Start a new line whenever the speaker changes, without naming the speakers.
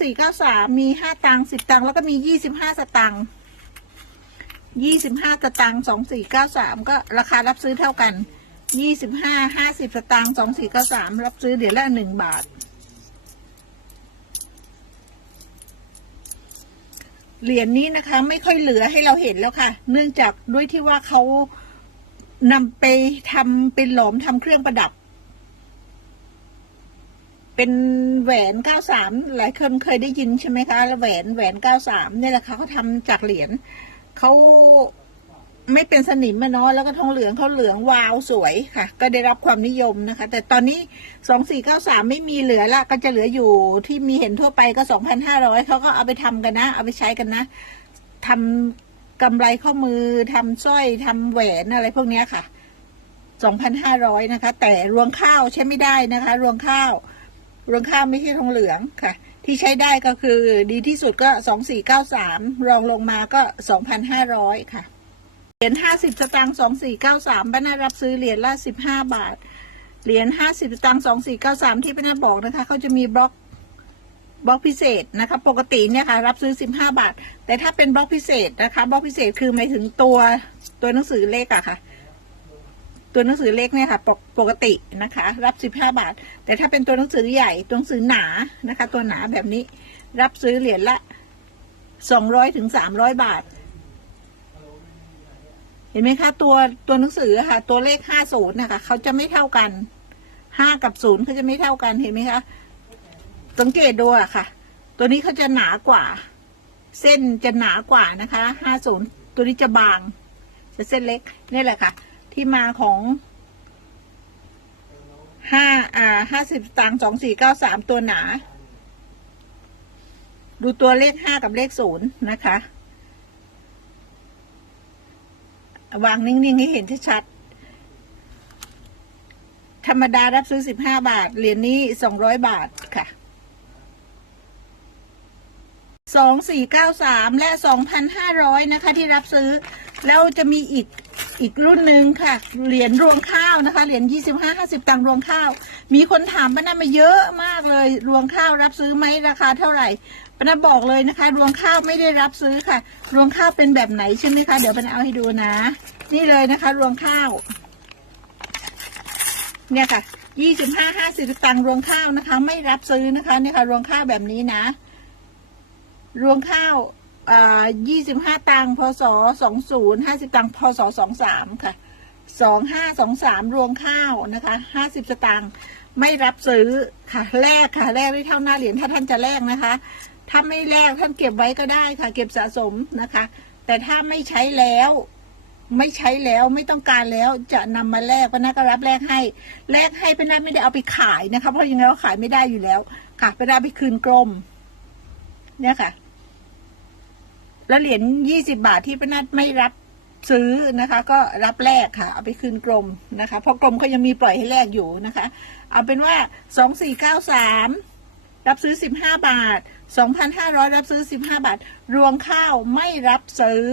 สี่เก้าสามมีห้าตังสิบตังแล้วก็มียี่สิบห้าสตังยี่สิบห้าสตังสองสี่เก้าสามก็ราคารับซื้อเท่ากันยี่สิบห้าห้าสิบสตังสองสี่เก้าสามรับซื้อเดี๋ยวละหนึ่งบาท เหรียญนี้นะคะ ไม่ค่อยเหลือให้เราเห็นแล้วค่ะ เนื่องจากด้วยที่ว่าเขานำไปทำเป็นหลอมทำเครื่องประดับ เป็นแหวนเก้าสามหลายคนเคยได้ยินใช่ไหมคะแล้วแหวนแหวนเก้าสามเนี่ยแหละค่ะเขาทำจากเหรียญเขาไม่เป็นสนิมอะเนาะแล้วก็ทองเหลืองเขาเหลืองวาวสวยค่ะ ก็ได้รับความนิยมนะคะ แต่ตอนนี้สองสี่เก้าสามไม่มีเหลือละก็จะเหลืออยู่ที่มีเห็นทั่วไปก็สองพันห้าร้อยเขาก็เอาไปทำกันนะ เอาไปใช้กันนะทำกำไรข้อมือทำสร้อยทำแหวนอะไรพวกเนี้ยค่ะสองพันห้าร้อยนะคะ แต่รวงข้าวใช้ไม่ได้นะคะ รวงข้าว รวงข้าวไม่ใช่ทองเหลืองค่ะ ที่ใช้ได้ก็คือดีที่สุดก็สองสี่เก้าสามรองลงมาก็สองพันห้าร้อยค่ะ เหรียญห้าสิบสตางค์สองสี่เก้าสามป้านารับซื้อเหรียญละสิบห้าบาท เหรียญห้าสิบสตางค์สองสี่เก้าสามที่ป้านาบอกนะคะเขาจะมีบล็อกบล็อกพิเศษนะคะปกติเนี่ยค่ะ รับซื้อสิบห้าบาท แต่ถ้าเป็นบล็อกพิเศษนะคะบล็อกพิเศษคือหมายถึงตัวตัวหนังสือเลขอะค่ะ ตัวหนังสือเล็กเนี่ยค่ะปกปกตินะคะ รับสิบห้าบาท แต่ถ้าเป็นตัวหนังสือใหญ่ตัวหนังสือหนานะคะ ตัวหนาแบบนี้รับซื้อเหรียญละสองร้อยถึงสามร้อยบาท เห็นไหมคะ ตัวตัวหนังสือค่ะ ตัวเลขห้าศูนย์นะคะเขาจะไม่เท่ากันห้ากับศูนย์เขาจะไม่เท่ากันเห็นไหมคะสังเกตดูอะค่ะ ตัวนี้เขาจะหนากว่า เส้นจะหนากว่านะคะห้าศูนย์ตัวนี้จะบาง จะเส้นเล็กนี่แหละค่ะ ที่มาของห้าอ่าห้าสิบตังสองสี่เก้าสามตัวหนา ดูตัวเลขห้ากับเลขศูนย์นะคะ วางนิ่ง ๆ ให้เห็นชัดๆธรรมดารับซื้อสิบห้าบาท เหรียญนี้สองร้อยบาทค่ะสองสี่เก้าสามและสองพันห้าร้อยนะคะ ที่รับซื้อ แล้วจะมีอีก อีกรุ่นหนึ่งค่ะ เหรียญรวงข้าวนะคะ เหรียญยี่สิบห้าห้าสิบตังค์รวงข้าว มีคนถามป้านามาเยอะมากเลย รวงข้าวรับซื้อไหมราคาเท่าไหร่ป้านาบอกเลยนะคะ รวงข้าวไม่ได้รับซื้อค่ะ รวงข้าวเป็นแบบไหนใช่ไหมคะ เดี๋ยวป้านาเอาให้ดูนะ นี่เลยนะคะ รวงข้าว เนี่ยค่ะยี่สิบห้าห้าสิบตังค์รวงข้าวนะคะ ไม่รับซื้อนะคะเนี่ยค่ะ รวงข้าวแบบนี้นะ รวงข้าวอ่า ยี่สิบห้าตังค์พศสองศูนย์ห้าสิบตังค์พศสองสามค่ะสองห้าสองสามรวงข้าวนะคะห้าสิบสตางค์ไม่รับซื้อค่ะแลกค่ะแลกได้เท่าหน้าเหรียญถ้าท่านจะแลกนะคะ ถ้าไม่แลกท่านเก็บไว้ก็ได้ค่ะ เก็บสะสมนะคะ แต่ถ้าไม่ใช้แล้ว ไม่ใช้แล้วไม่ต้องการแล้วจะนำมาแลกปนักก็รับแลกให้แลกให้ปนักไม่ได้เอาไปขายนะคะเพราะยังไงก็ขายไม่ได้อยู่แล้ว ค่ะปนักเอาไปคืนกรมเนี่ยค่ะ แล้วเหรียญยี่สิบาทที่ป้านัดไม่รับซื้อนะคะ ก็รับแลกค่ะ เอาไปคืนกรมนะคะ เพราะกรมเขายังมีปล่อยให้แลกอยู่นะคะ เอาเป็นว่าสองสี่เก้าสามรับซื้อสิบห้าบาทสองพันห้าร้อยรับซื้อสิบห้าบาท รวงข้าวไม่รับซื้อ